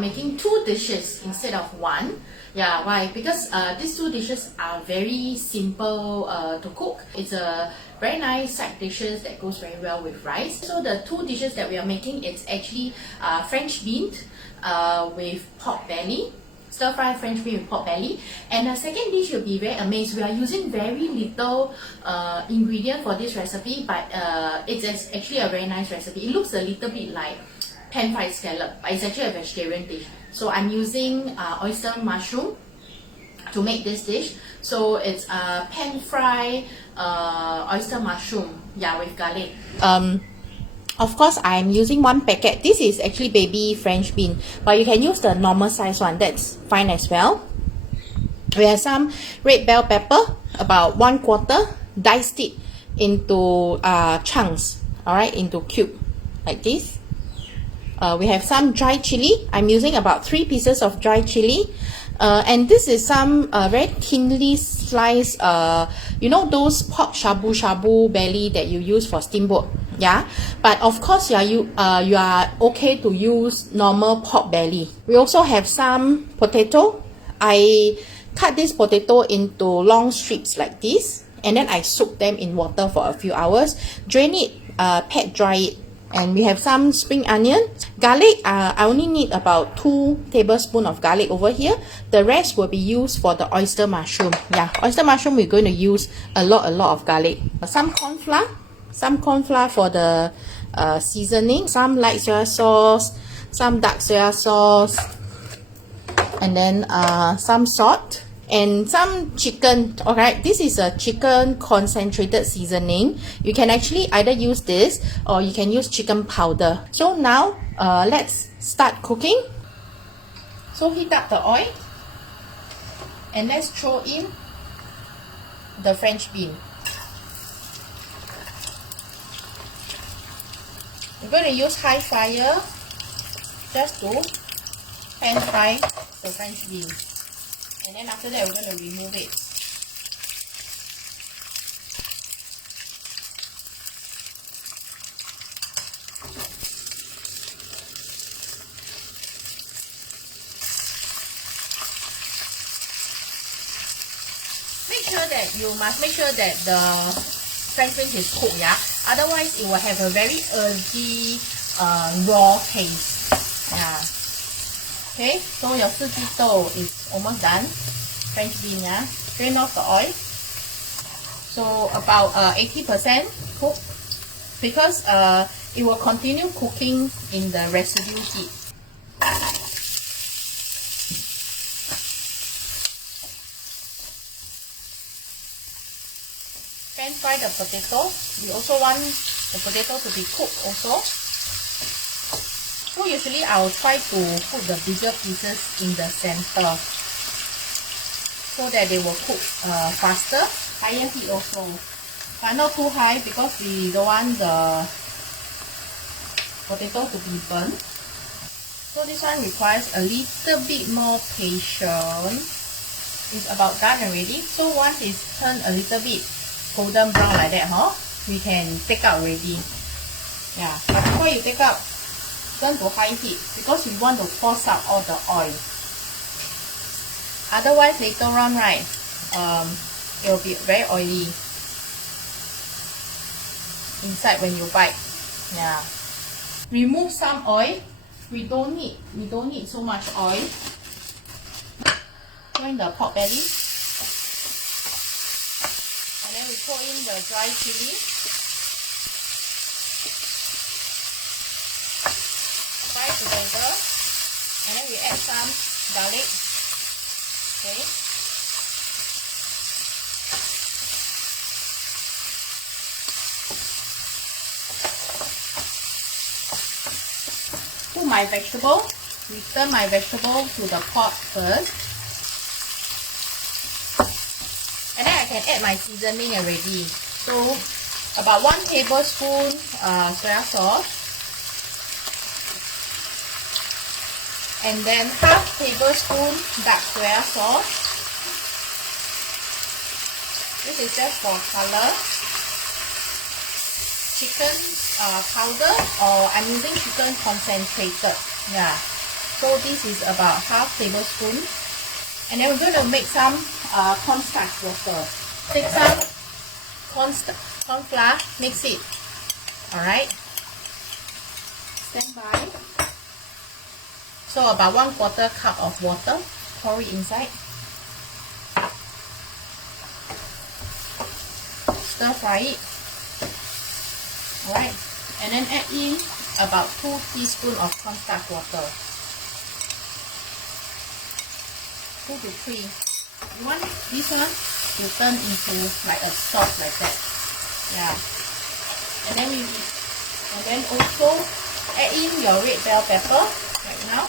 making 2 dishes instead of 1. Yeah, why? Because these 2 dishes are very simple to cook. It's a very nice side dishes that goes very well with rice. So the 2 dishes that we are making, it's actually French bean with pork belly. Stir fry French bean with pork belly. And the second dish, you'll be very amazed. We are using very little ingredient for this recipe, but it's actually a very nice recipe. It looks a little bit like pan fried scallop, but it's actually a vegetarian dish. So I'm using oyster mushroom to make this dish. So it's a pan fried oyster mushroom, yeah, with garlic. Of course, I'm using 1 packet. This is actually baby French bean, but you can use the normal size one. That's fine as well. We have some red bell pepper, about 1/4, diced it into chunks, alright, into cube, like this. We have some dry chili. I'm using about 3 pieces of dry chili. And this is some very thinly sliced, you know, those pork shabu shabu belly that you use for steamboat. Yeah, but of course, yeah, you are okay to use normal pork belly. We also have some potato. I cut this potato into long strips like this, and then I soak them in water for a few hours. Drain it, pat dry it. And we have some spring onion. Garlic, I only need about 2 tablespoons of garlic over here. The rest will be used for the oyster mushroom. Yeah, oyster mushroom, we're going to use a lot of garlic. Some corn flour for the seasoning. Some light soy sauce, some dark soy sauce, and then some salt. And some chicken. Alright, this is a chicken concentrated seasoning. You can actually either use this or you can use chicken powder. So now let's start cooking. So heat up the oil and let's throw in the French bean. We're going to use high fire just to pan fry the French bean. And then after that, we're going to remove it. You must make sure that the French bean is cooked, yeah. Otherwise, it will have a very earthy, raw taste. Yeah. Okay, so your 四季豆 is almost done. French bean, yeah. Drain off the oil. So about 80% cooked, because it will continue cooking in the residue heat. Pan fry the potato. We also want the potato to be cooked also. So usually I'll try to put the bigger pieces in the center so that they will cook faster. Higher heat also, but not too high because we don't want the potato to be burnt. So this one requires a little bit more patience. It's about done already. So once it's turned a little bit golden brown like that, we can take out already. Yeah, but before you take out, turn to high heat because we want to force out all the oil. Otherwise, later on, right, it will be very oily inside when you bite. Yeah. Remove some oil. We don't need so much oil. Throw in the pork belly. And then we throw in the dry chili. Fry together. And then we add some garlic. Okay. Put my vegetable. Return my vegetable to the pot first. And then I can add my seasoning already. So about 1 tablespoon soy sauce. And then half tablespoon dark soy sauce. This is just for color. Chicken powder, or I'm using chicken concentrated. Yeah. So this is about half tablespoon. And then we're going to make some cornstarch water. Take some corn flour, mix it. Alright. Stand by. So about 1/4 cup of water. Pour it inside. Stir fry it. Alright. And then add in about 2 teaspoons of cornstarch water. 2 to 3. You want this one to turn into like a sauce like that. Yeah. And then also add in your red bell pepper right now.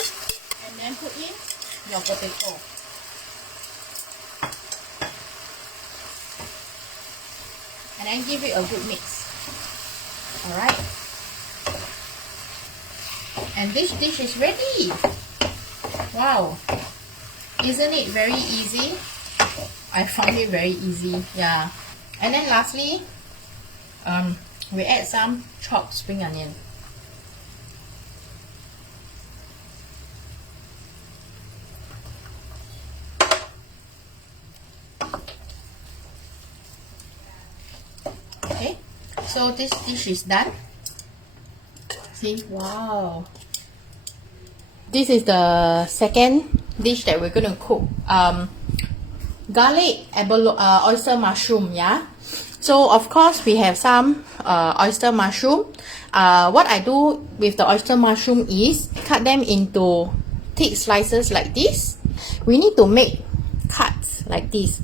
And then put in your potato. And then give it a good mix. Alright. And this dish is ready. Wow. Isn't it very easy? I found it very easy. Yeah. And then lastly, we add some chopped spring onion. Okay, so this dish is done. See, wow. This is the second dish that we're going to cook. Garlic oyster mushroom, yeah. So of course we have some oyster mushroom. What I do with the oyster mushroom is cut them into thick slices like this. We need to make cuts like this.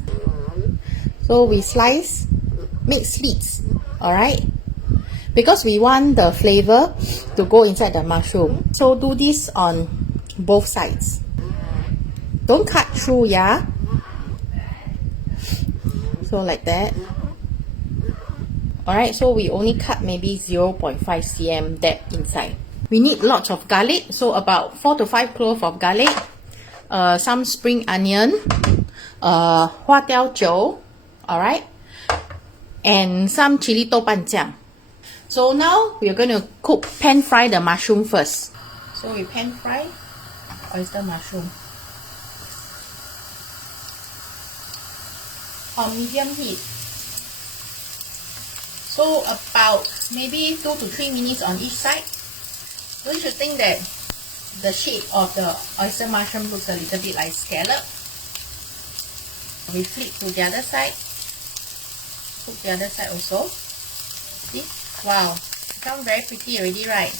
So we make slits, alright? Because we want the flavor to go inside the mushroom. So do this on both sides. Don't cut through, yeah? So like that. Alright, so we only cut maybe 0.5 cm that inside. We need lots of garlic, so about 4 to 5 cloves of garlic, some spring onion, 花雕酒, alright, and some chili 豆瓣酱. So now we are going to pan fry the mushroom first. So we pan fry oyster mushroom on medium heat. So about maybe 2 to 3 minutes on each side. So you should think that the shape of the oyster mushroom looks a little bit like scallop. We flip to the other side. Cook the other side also. See? Wow, it sounds very pretty already, right?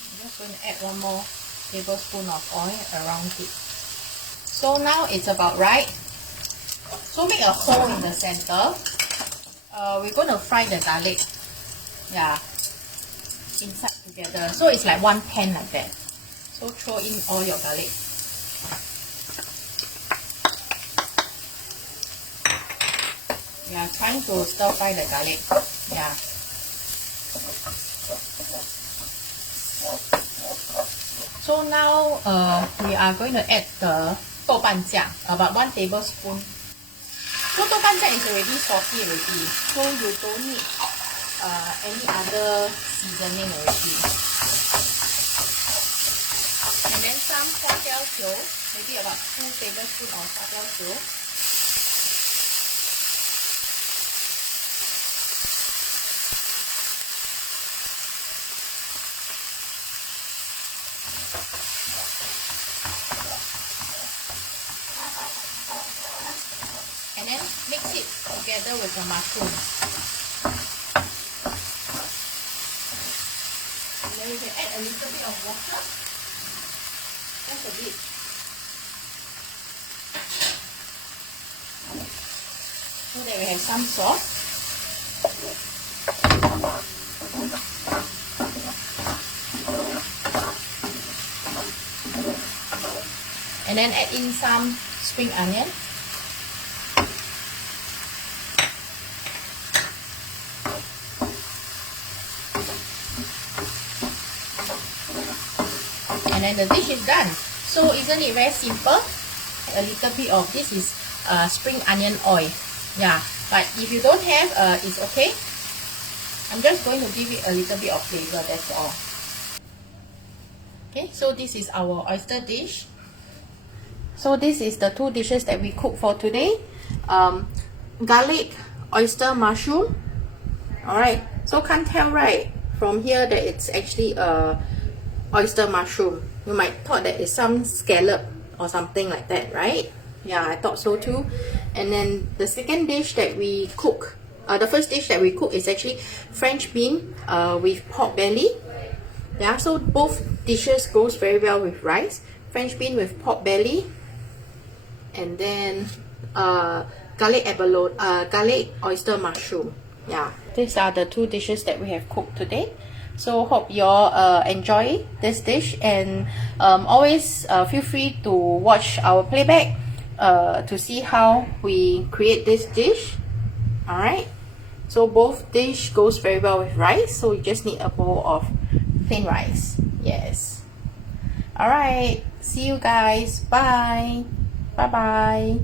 I'm just going to add 1 more tablespoon of oil around it. So now it's about right. So make a hole in the center. We're going to fry the garlic. Yeah, inside together. So it's like one pan like that. So throw in all your garlic. Yeah, trying to stir fry the garlic. Yeah. So now we are going to add the 豆瓣酱, about 1 tablespoon. So 豆瓣酱 is already salty already, so you don't need any other seasoning already. And then some 花雕酒, maybe about 2 tablespoons of 花雕酒. And then mix it together with the mushroom. And then we can add a little bit of water. Just a bit. So that we have some sauce. And then add in some spring onion. And then the dish is done. So isn't it very simple? A little bit of this is spring onion oil. Yeah, but if you don't have, it's okay. I'm just going to give it a little bit of flavor, that's all. Okay, so this is our oyster dish. So this is the two dishes that we cook for today. Garlic oyster mushroom. Alright, so can't tell right from here that it's actually a oyster mushroom. You might thought that it's some scallop or something like that, right? Yeah, I thought so too. And then the second dish that we cook, the first dish that we cook is actually French bean with pork belly. Yeah, so both dishes goes very well with rice. French bean with pork belly, and then garlic oyster mushroom. Yeah, these are the two dishes that we have cooked today. So hope you all enjoy this dish, and always feel free to watch our playback to see how we create this dish. Alright, so both dish goes very well with rice, so you just need a bowl of plain rice. Yes. Alright, see you guys. Bye. Bye bye.